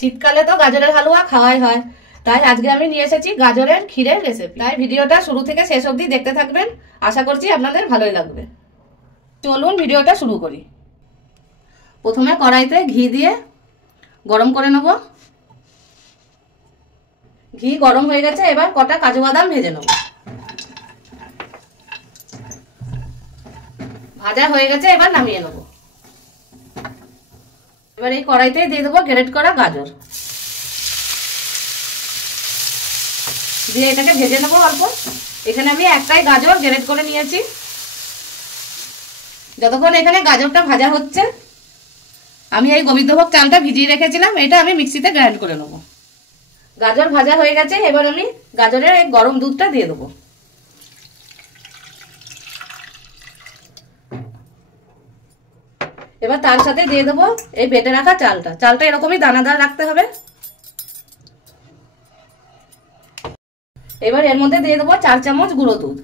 শীতকালে তো গাজরের হালুয়া খাওয়াই হয়, তাই আজকে আমি নিয়ে এসেছি গাজরের ক্ষীরের রেসিপি। তাই ভিডিওটা শুরু থেকে শেষ অবধি দেখতে থাকবেন, আশা করছি আপনাদের ভালোই লাগবে। চলুন ভিডিওটা শুরু করি। প্রথমে কড়াইতে ঘি দিয়ে গরম করে নেব। ঘি গরম হয়ে গেছে, এবার কটা কাজু বাদাম ভেজে নেব। ভাজা হয়ে গেছে, এবার নামিয়ে নেব। এবার এই কড়াইতে দিয়ে দেবো গ্রেট করা গাজর, দিয়ে এটাকে ভেজে নেবো অল্প। এখানে আমি একটাই গাজর গ্রেট করে নিয়েছি। যতক্ষণ এখানে গাজরটা ভাজা হচ্ছে, আমি এই গোবিন্দভোগ চালটা ভিজিয়ে রেখেছিলাম, এটা আমি মিক্সিতে গ্রাইন্ড করে নেবো। গাজর ভাজা হয়ে গেছে, এবার আমি গাজরের এই গরম দুধটা দিয়ে দেবো। এবার তার সাথে দিয়ে দেবো এই বেটে রাখা চালটা। চালটা এরকমই দানাদার রাখতে হবে। এবার এর মধ্যে দিয়ে দেবো 4 চামচ গুঁড়ো দুধ,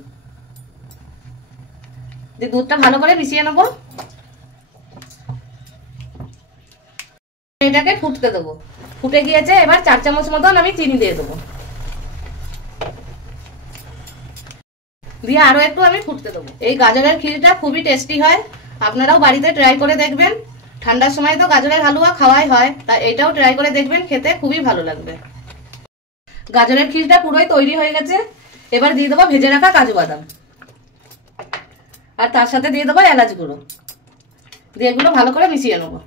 দিয়ে দুধটা ভালো করে মিশিয়ে নেবো। এটাকে ফুটতে দেবো। ফুটে গিয়েছে, এবার 4 চামচ মতন আমি চিনি দিয়ে দেবো, দিয়ে আরো একটু আমি ফুটতে দেবো। এই গাজরের ক্ষীরটা খুবই টেস্টি হয়, আপনারাও বাড়িতে ট্রাই করে দেখবেন। ঠান্ডার সময় তো গাজরের হালুয়া খাওয়াই হয়, তাই এটাও ট্রাই করে দেখবেন, খেতে খুবই ভালো লাগবে। গাজরের ক্ষীরটা পুরোই তৈরি হয়ে গেছে। এবার দিয়ে দেবো ভেজে রাখা কাজু বাদাম, আর তার সাথে দিয়ে দেবো এলাচ গুঁড়ো, দিয়ে এগুলো ভালো করে মিশিয়ে নেবো।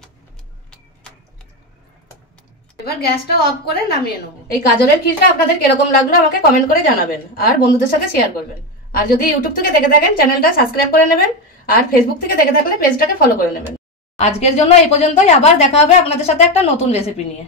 এবার গ্যাসটা অফ করে নামিয়ে নেবো। এই গাজরের ক্ষীরটা আপনাদের কিরকম লাগলো আমাকে কমেন্ট করে জানাবেন, আর বন্ধুদের সাথে শেয়ার করবেন। আর যদি ইউটিউব থেকে দেখে থাকেন, চ্যানেলটা সাবস্ক্রাইব করে নেবেন, আর ফেসবুক থেকে দেখে থাকলে পেজটাকে ফলো করে নেবেন। আজকের জন্য এই পর্যন্তই, আবার দেখা হবে আপনাদের সাথে একটা নতুন রেসিপি নিয়ে।